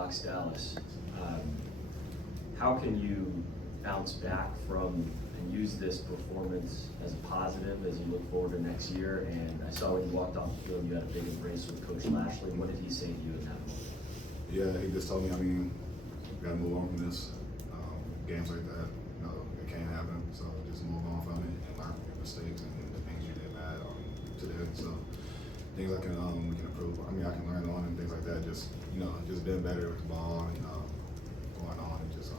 Fox Dallas. How can you bounce back from and use this performance as a positive as you look forward to next year? And I saw when you walked off the field, you had a big embrace with Coach Lashley. What did he say to you in that moment? Yeah, he just told me, we got to move on from this. Games like that, it can't happen. So just move on from it and learn from your mistakes and the things you did bad today. So things we can improve. I can learn on and things like that. Just being better with the ball and going on and just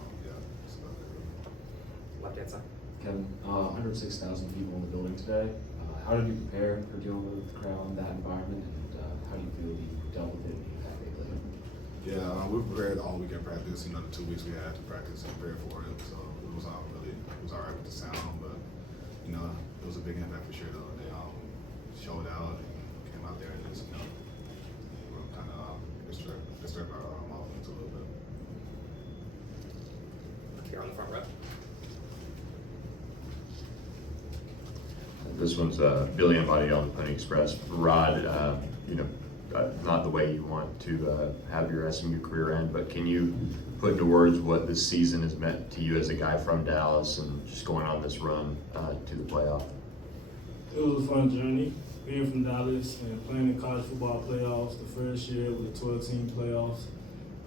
Left hand side. Kevin, 106,000 people in the building today. How did you prepare for dealing with the crowd in that environment, and how do you feel you dealt with it effectively? Yeah, we prepared all weekend practice. The 2 weeks we had to practice and prepare for it, so it was all right with the sound. But it was a big impact for sure. Though they showed out and came out there and just kind of disturb our offense a little bit. Here on the front row. This one's Billy and Buddy on the Pony Express. Rod, not the way you want to have your SMU career end, but can you put into words what this season has meant to you as a guy from Dallas and just going on this run to the playoff? It was a fun journey, being from Dallas and playing in college football playoffs the first year with the 12-team playoffs.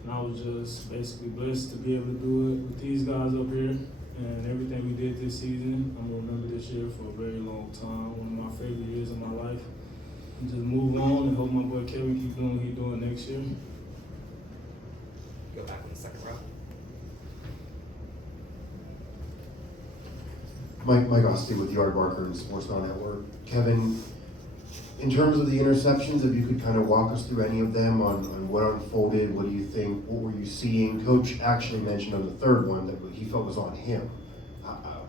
And I was just basically blessed to be able to do it with these guys up here. And everything we did this season, I'm going to remember this year for a very long time. One of my favorite years of my life. And just move on and hope my boy Kevin keep doing what he's doing next year. Go back in the second row. Mike Osti with Yard Marker and Sports Now Network. Kevin, in terms of the interceptions, if you could kind of walk us through any of them on what unfolded, what do you think, what were you seeing? Coach actually mentioned on the third one that he felt was on him.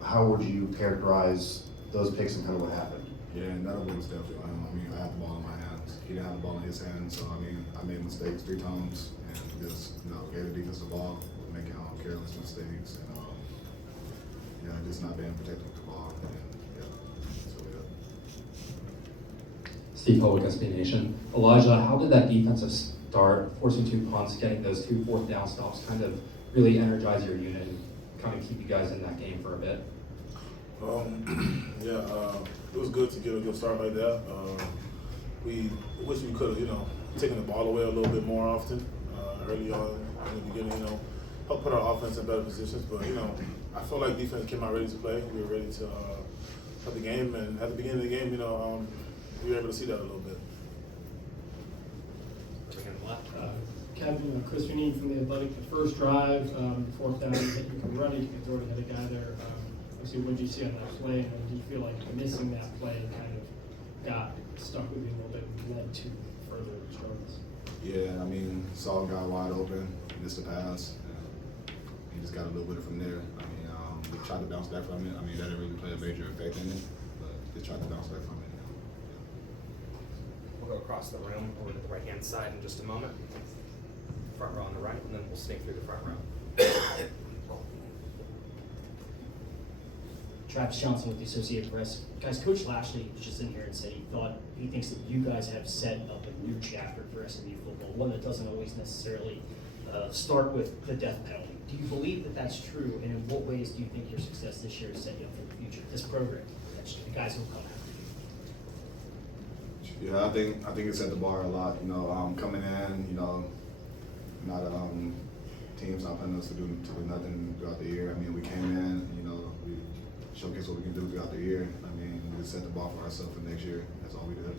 How would you characterize those picks and kind of what happened? Yeah, and that was definitely on him. I had the ball in my hands. He didn't have the ball in his hands, so I made mistakes 3 times and just gave the defense the ball, making careless mistakes and just not being protected with the ball. Steve Howick, SB Nation. Elijah, how did that defensive start, forcing 2 punts, getting those 2 fourth down stops, kind of really energize your unit and kind of keep you guys in that game for a bit? It was good to get a good start like that. We wish we could have, taken the ball away a little bit more often early on in the beginning, help put our offense in better positions. But, I feel like defense came out ready to play. We were ready to play the game, and at the beginning of the game, we were able to see that a little bit. Kevin, Chris Vanine from the Athletic, the first drive, 4th down, you can run it, you can throw it, had a guy there. Obviously, what did you see on that play, and do you feel like missing that play kind of got stuck with you a little bit and led to further struggles? Yeah, saw a guy wide open, missed the pass. He just got a little bit from there. We tried to bounce back from it. That didn't really play a major effect in it, but just tried to bounce back from it. We'll go across the room over to the right-hand side in just a moment. Front row on the right, and then we'll snake through the front row. Travis Johnson with the Associated Press. Guys, Coach Lashley was just in here and said he thinks that you guys have set up a new chapter for SMU football, one that doesn't always necessarily start with the death penalty. Do you believe that that's true, and in what ways do you think your success this year is setting you up for the future, this program, the guys who will come after you? Yeah, I think it set the bar a lot. Coming in, not teams not putting us to do nothing throughout the year. We came in, we showcased what we can do throughout the year. We set the bar for ourselves for next year. That's all we did.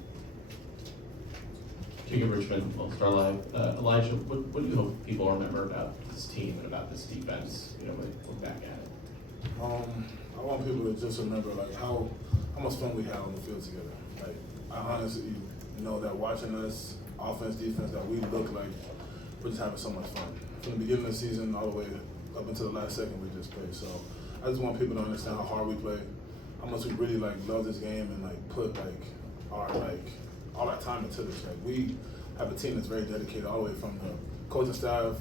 Jacob Richmond, All-Star Live. Elijah, what do you hope people remember about this team and about this defense, when they look back at it? I want people to just remember how much fun we had on the field together. I honestly know that watching us, offense, defense, that we look like we're just having so much fun. From the beginning of the season all the way up until the last second we just played. So I just want people to understand how hard we play, how much we really love this game and put all our time into this. We have a team that's very dedicated all the way from the coaching staff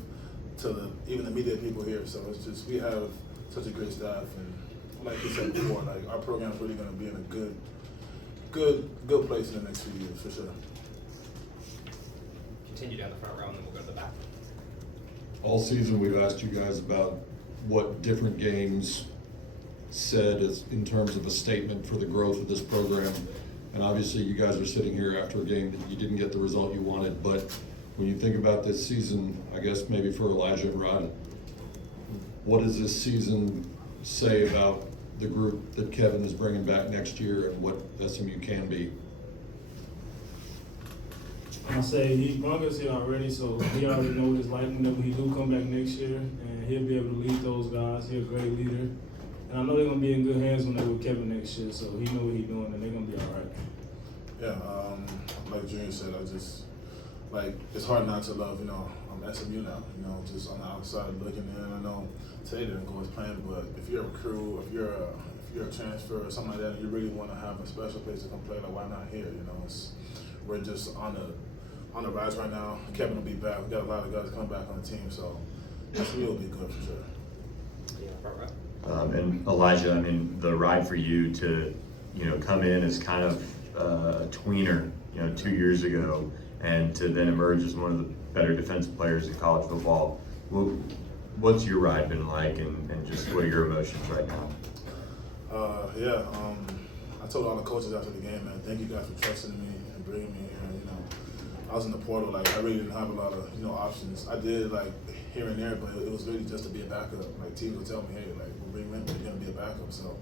to even the media people here. So it's just, we have such a great staff, and like you said before, our program is really going to be in a good place in the next few years for sure. Continue down the front row, and then we'll go to the back. All season, we've asked you guys about what different games said as in terms of a statement for the growth of this program. And obviously, you guys are sitting here after a game that you didn't get the result you wanted. But when you think about this season, I guess maybe for Elijah and Rod, what does this season say about the group that Kevin is bringing back next year and what SMU can be? I say he brung us here already, so he already know what it's like whenever he do come back next year, and he'll be able to lead those guys. He's a great leader, and I know they're gonna be in good hands when they're with Kevin next year. So he know what he's doing, and they're gonna be all right. Yeah, like Junior said, it's hard not to love, I'm SMU now, just on the outside looking in. I know today didn't go as planned, but if you're a crew, if you're a transfer or something like that, and you really want to have a special place to come play, like why not here? We're just on the rise right now. Kevin will be back. We got a lot of guys coming back on the team, so SMU will be good for sure. Yeah, front row. And Elijah, I mean, the ride for you to, come in as kind of a tweener, 2 years ago, and to then emerge as one of the better defensive players in college football. What's your ride been like, and just what are your emotions right now? I told all the coaches after the game, man, thank you guys for trusting me and bringing me here. I was in the portal, I really didn't have a lot of, options. I did, here and there, but it was really just to be a backup. Teams would tell me, hey, we'll bring you in, but you're going to be a backup. So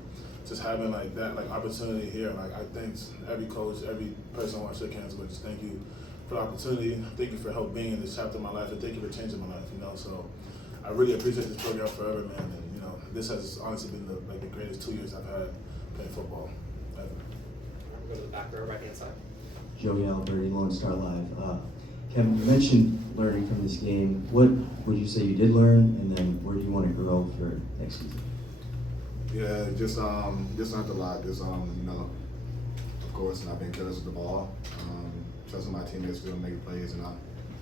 just having, that, opportunity here, I thank every coach, every person I want to shake hands with. Just thank you for the opportunity. Thank you for help being in this chapter of my life, and thank you for changing my life, So I really appreciate this program forever, man. And, this has honestly been the greatest 2 years I've had playing football ever. We'll go to the back row, right-hand side. Joey Alberti, Lone Star Live. Kevin, you mentioned learning from this game. What would you say you did learn, and then where do you want to grow for next season? Yeah, just learned a lot. Just of course, not being careless with the ball. Trusting my teammates to make plays, and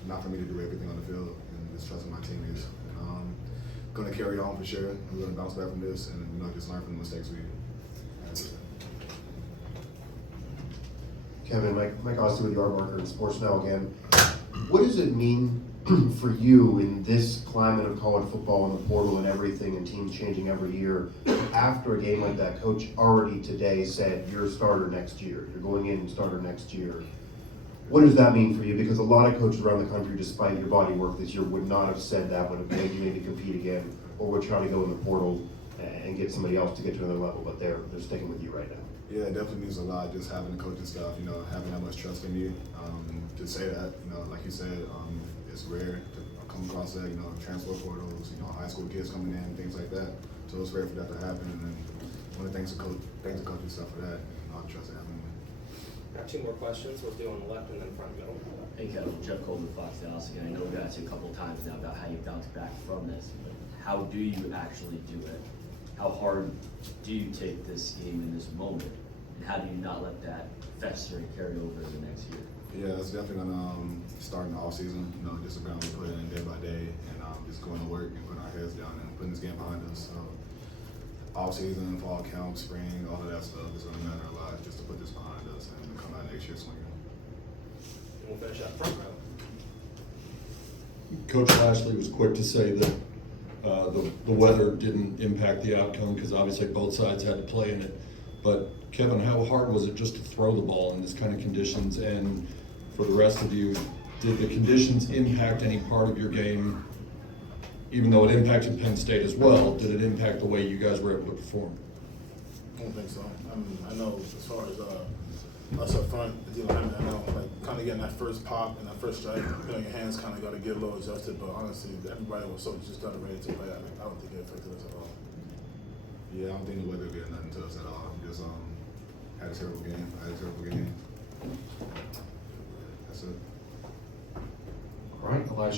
not for me to do everything on the field, and just trusting my teammates. Going to carry on for sure. I'm going to bounce back from this, and just learn from the mistakes we had. Kevin, Mike Osley with Yard Marker and Sports Now again. What does it mean for you in this climate of college football and the portal and everything and teams changing every year, after a game like that, Coach already today said you're a starter next year, you're going in and starter next year. What does that mean for you? Because a lot of coaches around the country, despite your body work this year, would not have said that, would have made you maybe compete again, or would try to go in the portal and get somebody else to get to another level, but they're sticking with you right now. Yeah, it definitely means a lot, just having the coaching staff, having that much trust in you. To say that, like you said, it's rare to come across that, transfer portals, high school kids coming in, things like that. So it's rare for that to happen, and one of the things thank the coaching staff for that, I trust it happening. Got 2 more questions. We'll do on the left and then front middle. Hey Kevin, Jeff Cole with Fox Dallas again. I know we asked you a couple of times now about how you bounce back from this, but how do you actually do it? How hard do you take this game in this moment? And how do you not let that fester and carry over to the next year? Yeah, it's definitely gonna start in the off season. Just the ground we put in day by day, and just going to work and putting our heads down and putting this game behind us. So off season, fall camp, spring, all of that stuff is gonna matter a lot just to put this behind us and come out next year swinging. And we'll finish up front row. Coach Lashley was quick to say that the weather didn't impact the outcome because obviously both sides had to play in it. But Kevin, how hard was it just to throw the ball in this kind of conditions? And for the rest of you, did the conditions impact any part of your game? Even though it impacted Penn State as well, did it impact the way you guys were able to perform? I don't think so. I know as far as us up front, I know kind of getting that first pop and that first strike, your hands kind of got to get a little adjusted. But honestly, everybody was just got ready to play. I don't think it affected us at all. Yeah, I don't think the weather did nothing to us at all. We just had a terrible game. That's it. All right, Elijah.